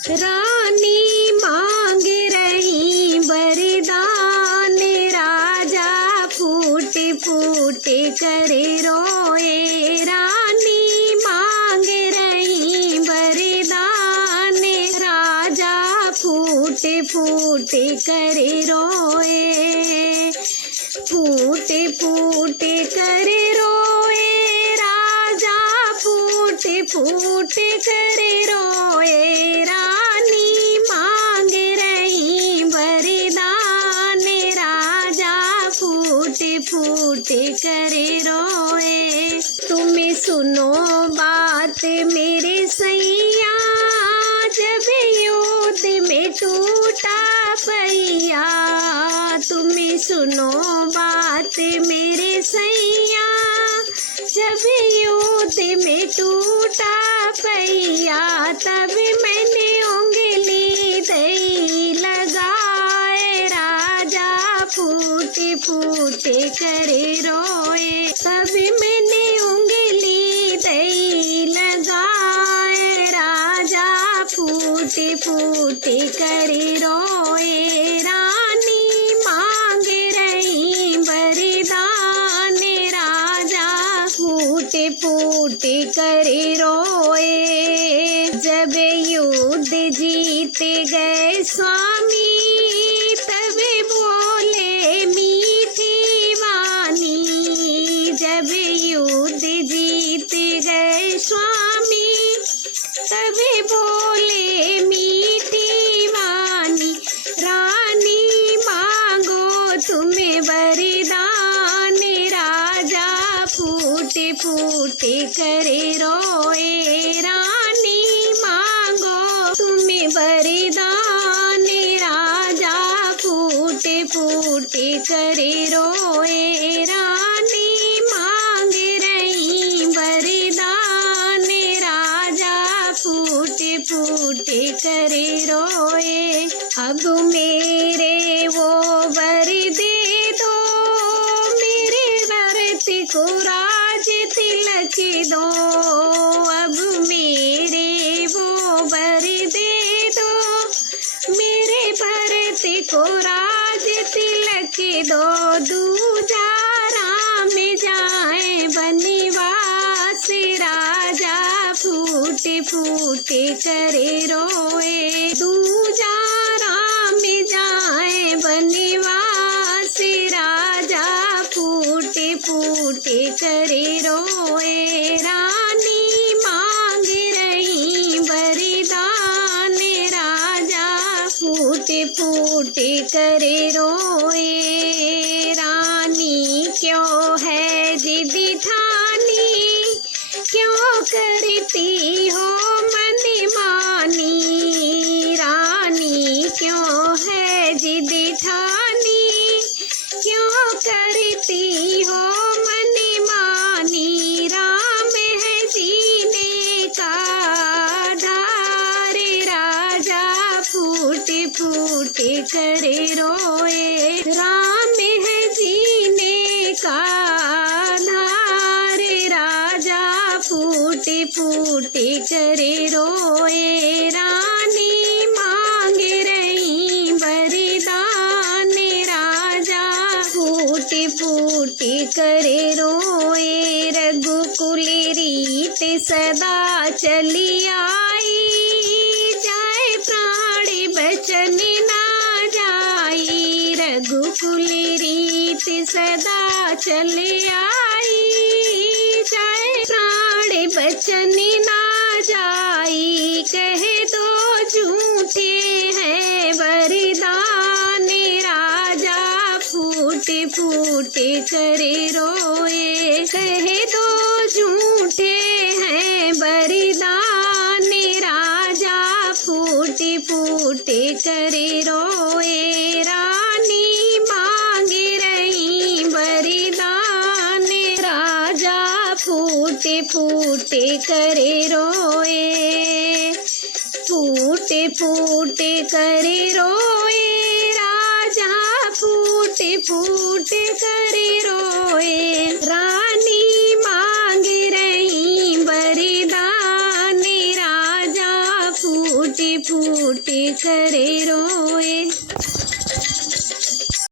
रानी मांग रही वरदान, राजा फूट फूट कर रोए। रानी मांग रही वरदान, राजा फूट फूट कर रोए। फूट फूट कर रोए, राजा फूट फूट कर रोए। रानी मांग रही वरदान, राजा फूट फूट कर रोए। तुम सुनो बात मेरे सैया, जब युद्ध में टूटा पहिया। तुम सुनो बात मेरे सैया, जब युद्ध में टूटा पहिया। तब मैंने उंगली दई लगाए, राजा फूट फूट कर रोए। तब मैंने उंगली दई लगाए, राजा फूट फूट कर रोए। रानी मांग रही वरदान, राजा फूट फूट कर रोए। जब युद्ध जीत गए स्वामी, तब बोले मीठी वाणी। जब युद्ध जीत गए स्वामी, तब बोले मीठी वाणी। रानी मांगो तुम्हें वरदान, राजा फूट फूट कर रोए। रानी मांगो तुम्हें वरदान, राजा फूट फूट कर रोए। रानी मांग रही वरदान, राजा फूट फूट कर रोए। अब मेरे वो वर दे दो, मेरे भरत को राज तिलक दो। अब मेरे वो वर दे दो, मेरे भरत को राज तिलक दो। दूजा राम जाए वनवास, राजा फूट फूट कर रोए। दूजा राम जाए वनवास, राजा फूट फूट कर रोए। रानी मांग रही वरदान, राजा फूट फूट कर रोए। रानी क्यों है जिद ठानी, क्यों करती हो मनमानी। रानी क्यों है जिद ठानी, क्यों करती हो मनमानी। राम है जीने का आधार, राजा फूट फूट कर रोए। राम है जीने का आधार, राजा फूट फूट कर रोए। रानी मांग रही वरदान, राजा फूट फूट कर रोए। रघुकुल रीत सदा चली आई, जाए प्राण बचन ना जाई। रघुकुल रीत सदा चली आई, जाए प्राण बचन ना जाई। कह दो झूठे हैं वरदान, राजा फूट फूट कर रोए। कह दो झूठे हैं वरदान, राजा फूट फूट कर रोए। रानी मांग रही वरदान, राजा फूट फूट कर रोए। फूट फूट कर रोए, राजा फूट फूट कर रोए। रानी मांग रही वरदान, राजा फूट फूटी फूटी करे रोए।